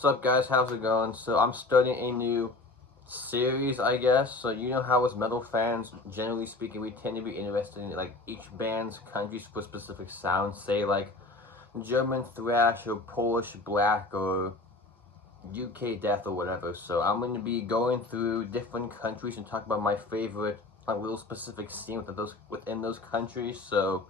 What's up, guys? How's it going? So I'm starting a new series, I guess. So you know how as metal fans, generally speaking, we tend to be interested in like each band's countries for specific sounds. Say like German thrash or Polish black or UK death or whatever. So I'm going to be going through different countries and talk about my favorite like little specific scene within those countries. So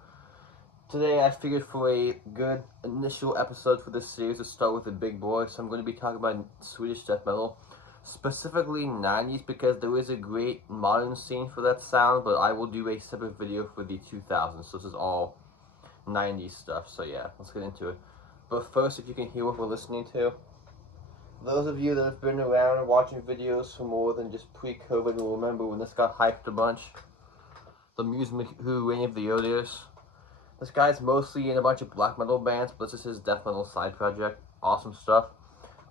today I figured for a good initial episode for this series to start with the big boy, so I'm going to be talking about Swedish death metal, specifically 90s, because there is a great modern scene for that sound, but I will do a separate video for the 2000s, so this is all 90s stuff, so yeah, let's get into it. But first, if you can hear what we're listening to, those of you that have been around watching videos for more than just pre-COVID will remember when this got hyped a bunch, the music who Reign of the Theodus. This guy's mostly in a bunch of black metal bands, but this is his death metal side project. Awesome stuff.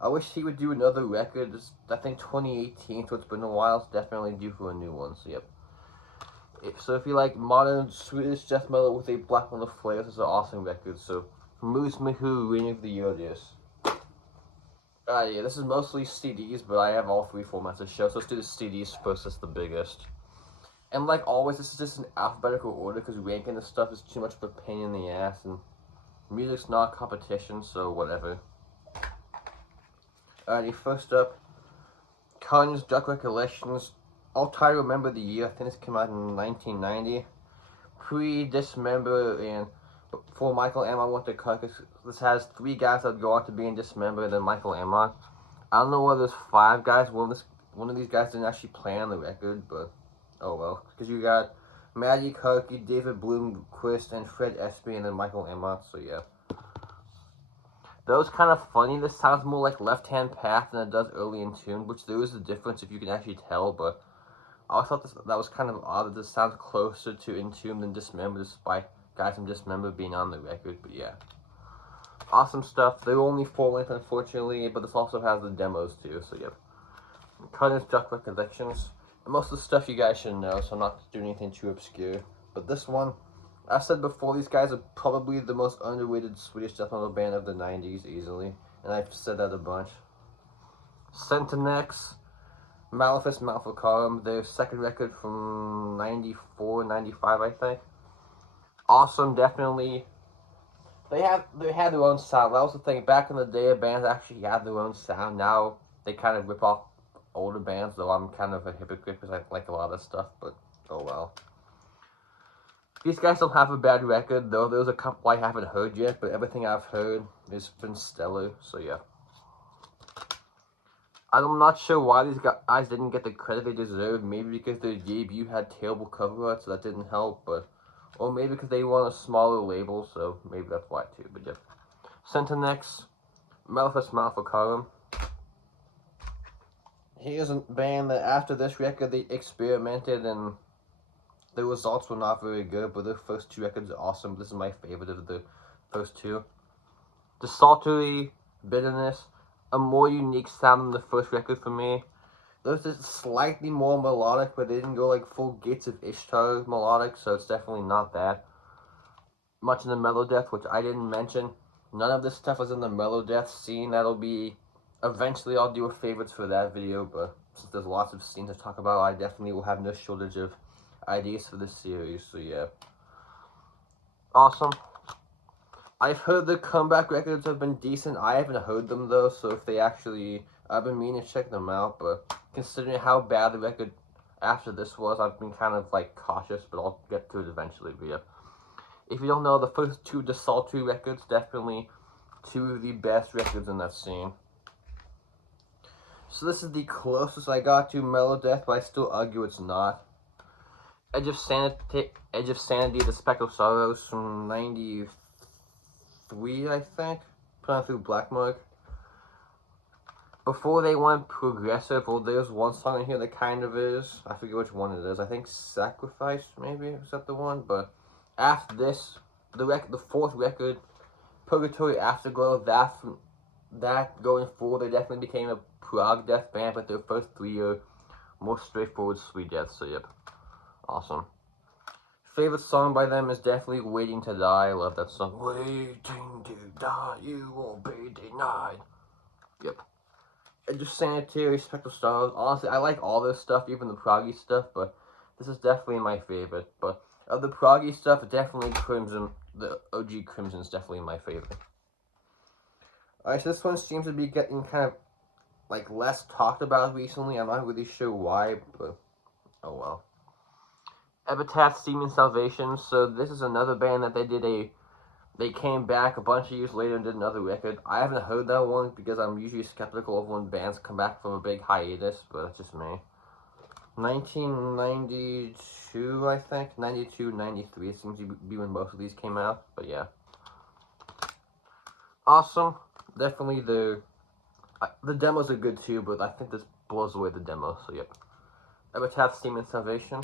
I wish he would do another record. I think 2018, so it's been a while. It's definitely due for a new one, so yep. So if you like modern Swedish death metal with a black metal flair, this is an awesome record. So, Musmihu, Reign of the Theodus. Yeah, this is mostly CDs, but I have all three formats to show, so let's do the CDs first, that's the biggest. And like always, this is just an alphabetical order because ranking this stuff is too much of a pain in the ass, and music's not competition, so whatever. Alrighty, first up, Carnage Dark Recollections. I'll try to remember the year. I think this came out in 1990. Pre-Dismember and before Michael Amon went to Carcass. This has 3 guys that go on to be in Dismember and then Michael Amon. I don't know whether there's 5 guys. One of these guys didn't actually play on the record, but oh well, because you got Maddie Karki, David Bloomquist, and Fred Espy, and then Michael Amott, so yeah. That was kind of funny. This sounds more like Left Hand Path than it does early Entombed, which there is a difference if you can actually tell, but I always thought that was kind of odd that this sounds closer to Entombed than Dismember, despite guys from Dismember being on the record, but yeah. Awesome stuff. They were only 4-length, unfortunately, but this also has the demos too, so yeah. Carnage Dark Recollections. Most of the stuff you guys should know, so I'm not doing anything too obscure. But this one, I've said before, these guys are probably the most underrated Swedish death metal band of the 90s, easily. And I've said that a bunch. Centinex, Malefus Maleficarum, their second record from 94, 95, I think. Awesome, definitely. They had their own sound. That was the thing. Back in the day, bands actually had their own sound. Now, they kind of rip off older bands, though I'm kind of a hypocrite because I like a lot of stuff, but oh well. These guys don't have a bad record, though. There's a couple I haven't heard yet, but everything I've heard has been stellar, so yeah. I'm not sure why these guys didn't get the credit they deserve. Maybe because their debut had terrible cover art, so that didn't help, but or maybe because they were on a smaller label, so maybe that's why too, but yeah. Centinex, Malefus Maleficarum. Here's a band that after this record they experimented and the results were not very good, but their first 2 records are awesome. This is my favorite of the first 2. Sorcery, Bitterness, a more unique sound than the first record for me. Those are slightly more melodic, but they didn't go like full Gates of Ishtar melodic, so it's definitely not that much in the Melodeath, which I didn't mention. None of this stuff is in the Melodeath scene. That'll be eventually, I'll do a favorites for that video, but since there's lots of scenes to talk about, I definitely will have no shortage of ideas for this series, so yeah. Awesome. I've heard the comeback records have been decent. I haven't heard them, though, so if they actually... I've been meaning to check them out, but considering how bad the record after this was, I've been kind of, like, cautious, but I'll get to it eventually, but yeah. If you don't know, the first 2 Desultory records, definitely 2 of the best records in that scene. So this is the closest I got to Melodeath, but I still argue it's not. Edge of Sanity, the Spectal Stars from 93, I think. Put on through Blackmark. Before they went progressive, well, there's one song in here that kind of is. I forget which one it is. I think Sacrifice, maybe, is that the one? But after this, the 4th record, Purgatory Afterglow, that going forward, they definitely became a prog death band, but their first 3 are more straightforward sweet death, so yep. Awesome. Favorite song by them is definitely Waiting to Die. I love that song. Waiting to die, you won't be denied. Yep. And just Sanitary, Spectal Stars. Honestly, I like all this stuff, even the proggy stuff, but this is definitely my favorite. But of the proggy stuff, definitely Crimson. The OG Crimson is definitely my favorite. Alright, so this one seems to be getting kind of like less talked about recently. I'm not really sure why, but oh well. Epat, Seeing Salvation. So this is another band that they came back a bunch of years later and did another record. I haven't heard that one because I'm usually skeptical of when bands come back from a big hiatus, but that's just me. 1992, I think. 92, 93 seems to be when most of these came out, but yeah. Awesome. Definitely the demos are good too, but I think this blows away the demo, so yep. Epat, Seeing Salvation.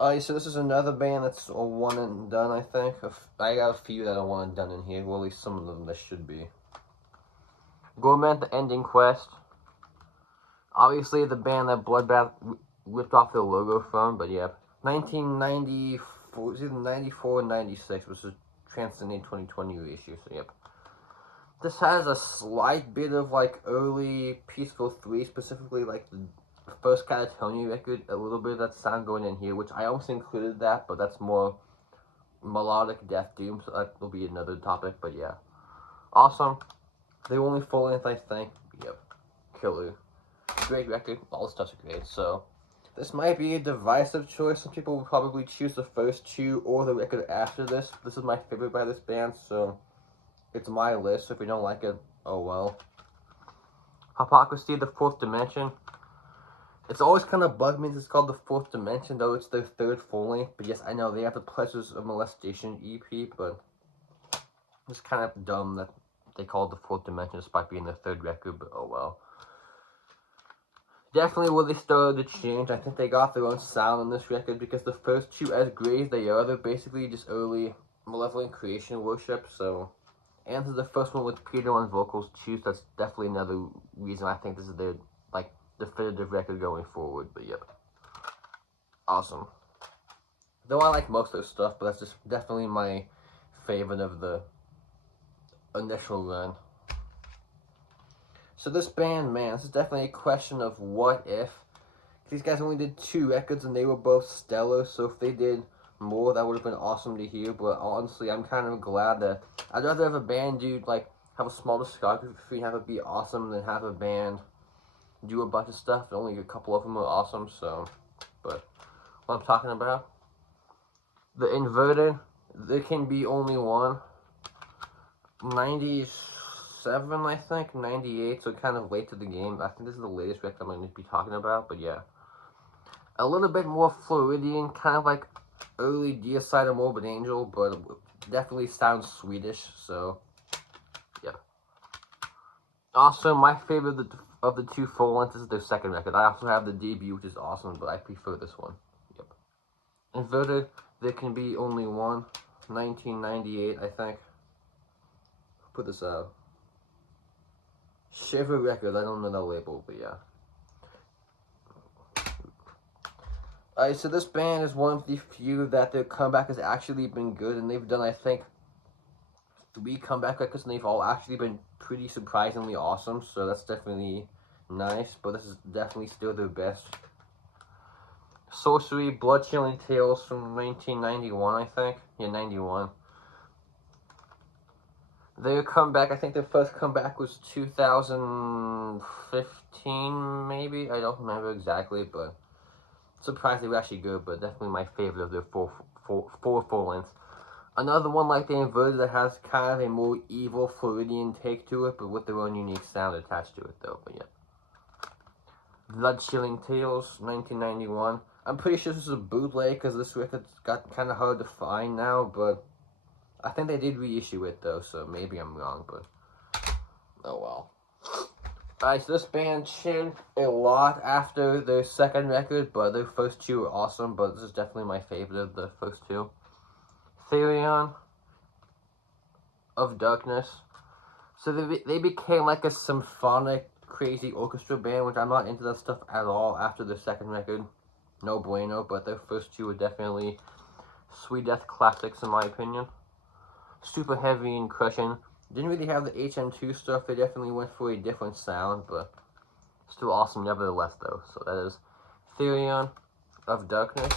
So this is another band that's a one and done, I think. I got a few that are one and done in here. Well, at least some of them that should be. Gourmet, The Ending Quest. Obviously, the band that Bloodbath ripped off their logo from, but yeah. 1994, it was either 94 or 96, which is Transcending 2020 reissue, so yep. This has a slight bit of, like, early Peaceful 3, specifically, like, the first Catatonia record, a little bit of that sound going in here, which I almost included that, but that's more melodic death doom, so that will be another topic, but yeah. Awesome. The only full length, I think. Yep. Killer. Great record. All the stuff's great, so this might be a divisive choice. Some people will probably choose the first two or the record after this. This is my favorite by this band, so it's my list. So if you don't like it, oh well. Hypocrisy, The Fourth Dimension. It's always kind of bugged me it's called The Fourth Dimension, though it's their third full length. But yes, I know they have the Pleasures of Molestation EP, but it's kind of dumb that they called The Fourth Dimension despite being their third record, but oh well. Definitely where they started to change. I think they got their own sound on this record because the first two, as great as they are, they're basically just early Malevolent Creation worship, so. And this is the first one with Peter on vocals too, so that's definitely another reason I think this is their, like, definitive record going forward, but yep. Awesome. Though I like most of their stuff, but that's just definitely my favorite of the initial run. So this band, man, this is definitely a question of what if. These guys only did 2 records and they were both stellar, so if they did more, that would have been awesome to hear, but honestly, I'm kind of glad that I'd rather have a band do, like, have a small discography and have it be awesome than have a band do a bunch of stuff, and only a couple of them are awesome, so, but what I'm talking about, the Inverted, there can be only one. 97, I think, 98, so kind of late to the game. I think this is the latest record I'm going to be talking about, but yeah. A little bit more Floridian, kind of like early Deicide or Morbid Angel, but definitely sounds Swedish, so yeah. Also, my favorite of the 2 full lengths is their second record. I also have the debut, which is awesome, but I prefer this one. Yep. Inverted, there can be only one. 1998, I think. Put this out. Shiver Record, I don't know that label, but yeah. Alright, so this band is one of the few that their comeback has actually been good, and they've done, I think, 3 comeback records, and they've all actually been pretty surprisingly awesome, so that's definitely nice, but this is definitely still their best. Sorcery, Blood Chilling Tales from 1991, I think. Yeah, 91. Their comeback, I think their first comeback was 2015, maybe? I don't remember exactly, but surprised they were actually good, but definitely my favorite of their four full lengths. Another one like the Inverted that has kind of a more evil Floridian take to it, but with their own unique sound attached to it, though, but yeah. Blood Chilling Tales, 1991. I'm pretty sure this is a bootleg, because this record's got kind of hard to find now, but I think they did reissue it, though, so maybe I'm wrong, but oh well. Alright, so this band changed a lot after their second record, but their first 2 were awesome, but this is definitely my favorite of the first 2. Theon of Darkness. So they became like a symphonic, crazy orchestra band, which I'm not into that stuff at all after their second record. No bueno, but their first 2 were definitely sweet death classics in my opinion. Super heavy and crushing. Didn't really have the HM2 stuff. They definitely went for a different sound, but still awesome nevertheless, though. So that is Theon of Darkness.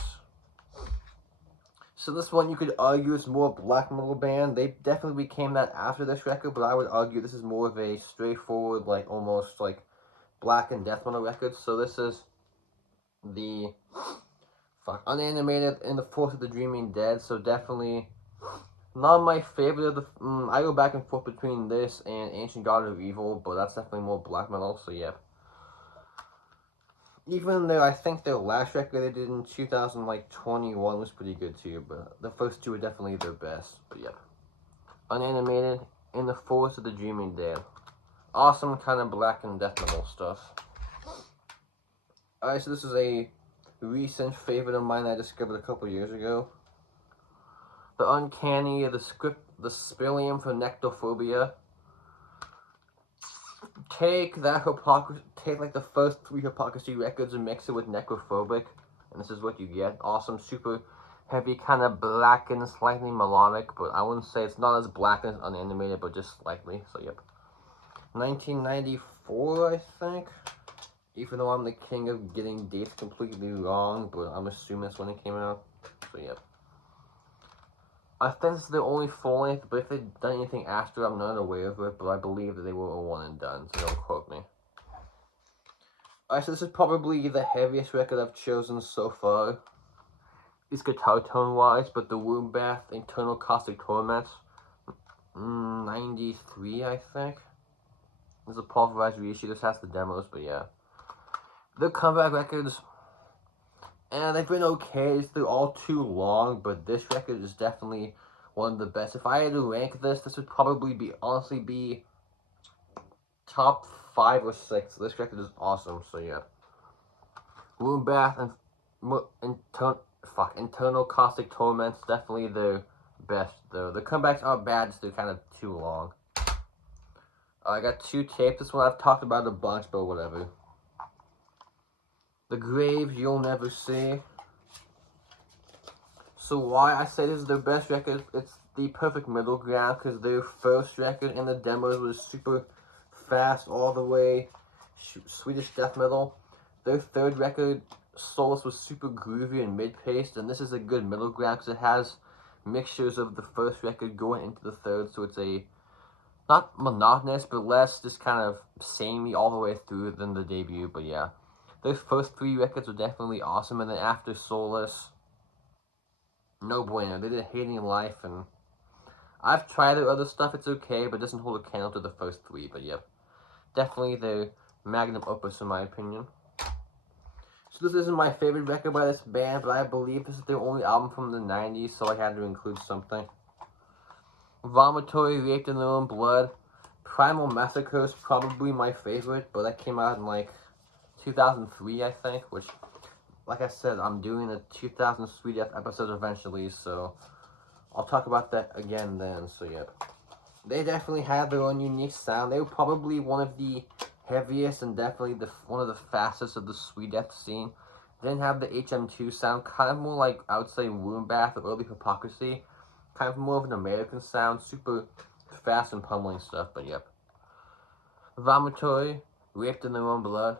So this one you could argue is more black metal band. They definitely became that after this record, but I would argue this is more of a straightforward, like almost like black and death metal record. So this is the Unanimated in the Force of the Dreaming Dead. So definitely not my favorite of the. I go back and forth between this and Ancient God of Evil, but that's definitely more black metal. So yeah. Even though I think their last record they did in 2021 was pretty good too, but the first two are definitely their best. But yeah. Unanimated in the Force of the Dreaming Dead. Awesome kind of black and death metal stuff. Alright, so this is a recent favorite of mine I discovered a couple years ago. The Uncanny, the Spillium for Necrophobia. Take like the first 3 Hypocrisy records and mix it with Necrophobic, and this is what you get. Awesome, super heavy, kind of black and slightly melodic, but I wouldn't say it's not as black as Unanimated, but just slightly, so yep. 1994, I think. Even though I'm the king of getting dates completely wrong, but I'm assuming that's when it came out, so yep. I think this is the only full length, but if they've done anything after, I'm not aware of it, but I believe that they were a one and done, so don't quote me. Alright, so this is probably the heaviest record I've chosen so far. It's guitar tone wise, but the Womb Bath Internal Caustic Torments. 93, I think. There's a pulverized reissue, this has the demos, but yeah. The comeback records, and they've been okay, they're all too long, but this record is definitely one of the best. If I had to rank this would probably honestly be top 5 or 6. This record is awesome, so yeah. Womb Bath and Internal Caustic Torments, definitely the best, though. The comebacks aren't bad, just they're kind of too long. I got 2 tapes. This one I've talked about a bunch, but whatever. The Grave You'll Never See. So why I say this is their best record, it's the perfect middle ground, because their first record in the demos was super fast all the way Swedish death metal. Their third record, Solace, was super groovy and mid-paced, and this is a good middle ground because it has mixtures of the first record going into the third, so it's a not monotonous, but less just kind of samey all the way through than the debut, but yeah. Those first 3 records were definitely awesome, and then after Solace, no bueno. They did Hating Life, and I've tried their other stuff, it's okay, but it doesn't hold a candle to the first 3, but yep. Definitely their magnum opus in my opinion. So this isn't my favorite record by this band, but I believe this is their only album from the 90s, so I had to include something. Vomitory, Raped in Their Own Blood. Primal Massacre is probably my favorite, but that came out in like 2003, I think, which, like I said, I'm doing a 2003 Death episode eventually, so I'll talk about that again then, so yeah. They definitely have their own unique sound. They were probably one of the heaviest and definitely one of the fastest of the Swedish death scene. They didn't have the HM2 sound, kind of more like, I would say, Womb Bath or early Hypocrisy. Kind of more of an American sound, super fast and pummeling stuff, but yep. Vomitory, Raped in Their Own Blood.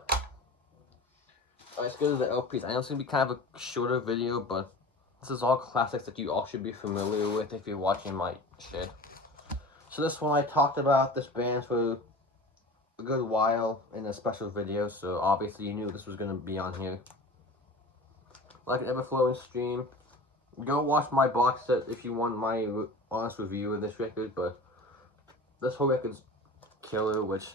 Alright, let's go to the LPs. I know it's going to be kind of a shorter video, but this is all classics that you all should be familiar with if you're watching my shit. So this one, I talked about this band for a good while in a special video, so obviously you knew this was going to be on here. Like an ever-flowing stream. Go watch my box set if you want my honest review of this record, but this whole record's killer, which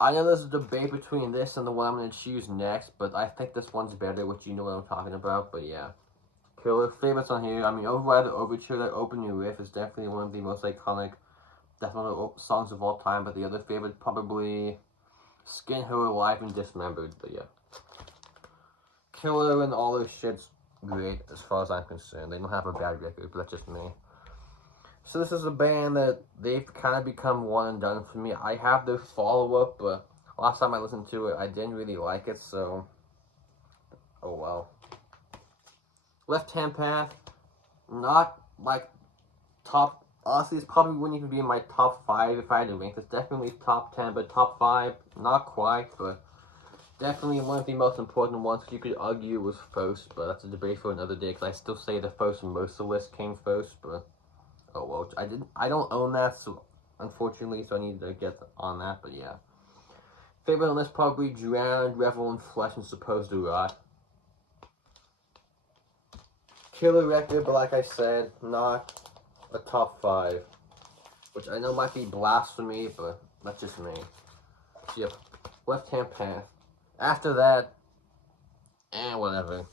I know there's a debate between this and the one I'm going to choose next, but I think this one's better, which you know what I'm talking about, but yeah. Killer. Favorites on here, I mean, Override the Overture, that opening riff is definitely one of the most iconic death metal songs of all time, but the other favorite, probably Skin Her Alive and Dismembered, but yeah. Killer and all their shit's great as far as I'm concerned. They don't have a bad record, but that's just me. So this is a band that they've kind of become one and done for me. I have their follow-up, but last time I listened to it, I didn't really like it, so oh well. Left Hand Path, not like top honestly, this probably wouldn't even be in my top 5 if I had to rank this. Definitely top 10, but top 5, not quite, but definitely one of the most important ones. You could argue was first, but that's a debate for another day, because I still say the first Merciless came first, but oh well. I don't own that, so unfortunately, so I need to get on that, but yeah. Favorite on this probably Drowned, Revel in Flesh, and Supposed to Rot. Killer record, but like I said, not a top 5. Which I know might be blasphemy, but that's just me. So, yep, Left Hand Path. After that, whatever.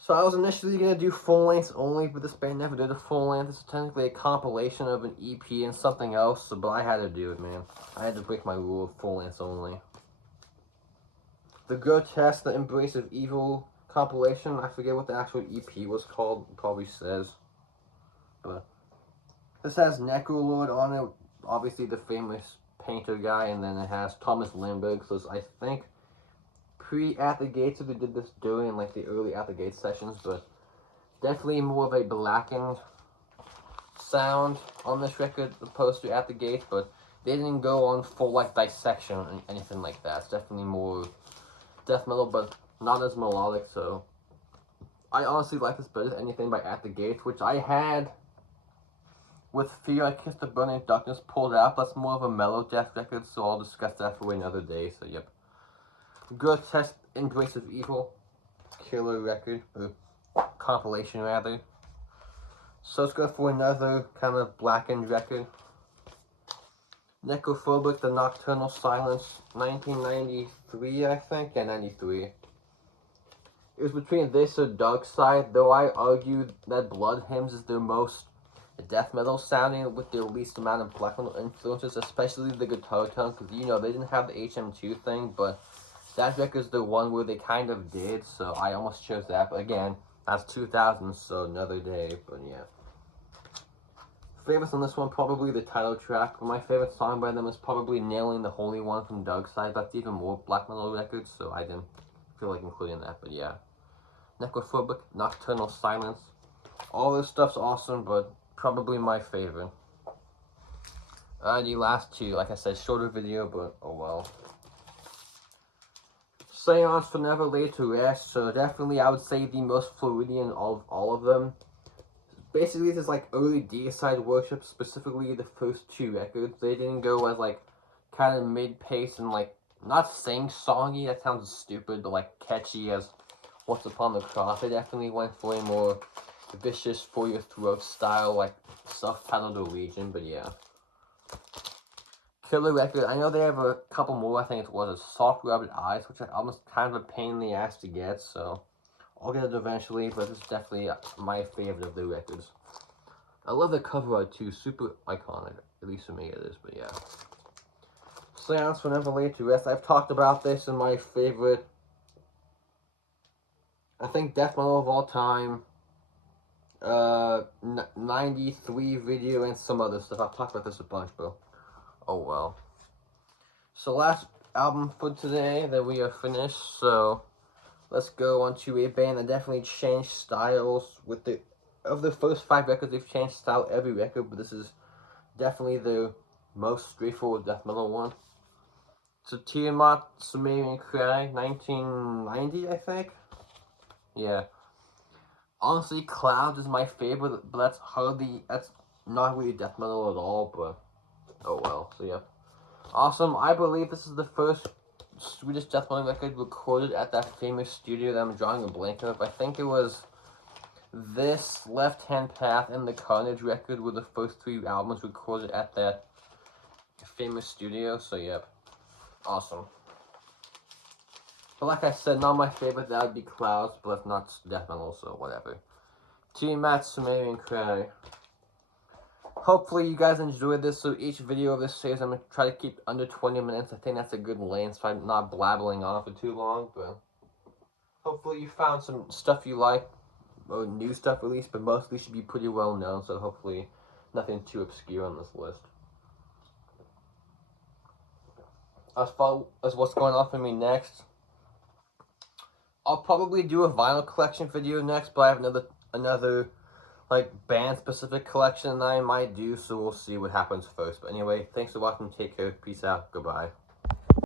So I was initially going to do full lengths only, but this band never did a full length. It's technically a compilation of an EP and something else, so, but I had to do it, man. I had to break my rule of full lengths only. The Grotesque, The Embrace of Evil compilation. I forget what the actual EP was called. It probably says. But this has Necrolord on it. Obviously the famous painter guy. And then it has Thomas Lindbergh. So I think pre-At the Gates, if they did this during like the early At the Gates sessions. But definitely more of a blackened sound on this record opposed to At the Gates. But they didn't go on full like dissection or anything like that. It's definitely more death metal, but not as melodic, so I honestly like this better than anything by At the Gates, which I had with Fear I Kissed the Burning Darkness pulled out. That's more of a mellow death record, so I'll discuss that for another day, so yep. Grotesque, Embrace of Evil, killer record, or compilation rather. So let's go for another kind of blackened record. Necrophobic, The Nocturnal Silence, 1993, I think, yeah, 93. It was between this or Dark Side, though I argue that Blood Hymns is their most death metal sounding with the least amount of black metal influences, especially the guitar tone, because, you know, they didn't have the HM2 thing, but that record's the one where they kind of did, so I almost chose that, but again, that's 2000, so another day, but yeah. Favorites on this one, probably the title track, but my favorite song by them is probably Nailing the Holy One from Dark Side. That's even more black metal records, so I didn't feel like including that, but yeah. Necrophobic, Nocturnal Silence. All this stuff's awesome, but probably my favorite. The last two, like I said, shorter video, but oh well. Seance for Never Laid to Rest, so definitely I would say the most Floridian of all of them. Basically, this is like early deicide worship, specifically the first 2 records. They didn't go as like kind of mid-pace and like not sing-songy, that sounds stupid, but like catchy as What's Upon the Cross. They definitely went for a more vicious, for your throat style, like self-titled Legion, but yeah. Killer record. I know they have a couple more. I think it was a Soft Rubbed Eyes, which are almost kind of a pain in the ass to get, so I'll get it eventually, but this is definitely my favorite of the records. I love the cover art too, super iconic, at least for me it is, but yeah. Seance for Never Laid to Rest. I've talked about this in my favorite, I think, death metal of all time, 93 video and some other stuff. I've talked about this a bunch, but oh well. So last album for today that we are finished, so let's go on to a band that definitely changed styles. With the first 5 records, they've changed style every record, but this is definitely the most straightforward death metal one. So Tiamat, Samaran Cry, 1990, I think. Yeah. Honestly, Clouds is my favorite, but that's not really death metal at all, but oh well, so yeah. Awesome, I believe this is the first Swedish death metal record recorded at that famous studio that I'm drawing a blank of. I think it was this, Left Hand Path, and the Carnage record were the first 3 albums recorded at that famous studio, so yep. Awesome. But like I said, not my favorite, that would be Clouds, but if not death metal, so whatever. Tiamat, Samaran Cry. Hopefully you guys enjoyed this, so each video of this series I'm going to try to keep under 20 minutes. I think that's a good length, so I'm not blabbling on for too long, but hopefully you found some stuff you like, or new stuff at least, but mostly should be pretty well known, so hopefully nothing too obscure on this list. As far as what's going on for me next, I'll probably do a vinyl collection video next, but I have another like band specific collection that I might do, so we'll see what happens first. But anyway, thanks for watching, take care, peace out, goodbye.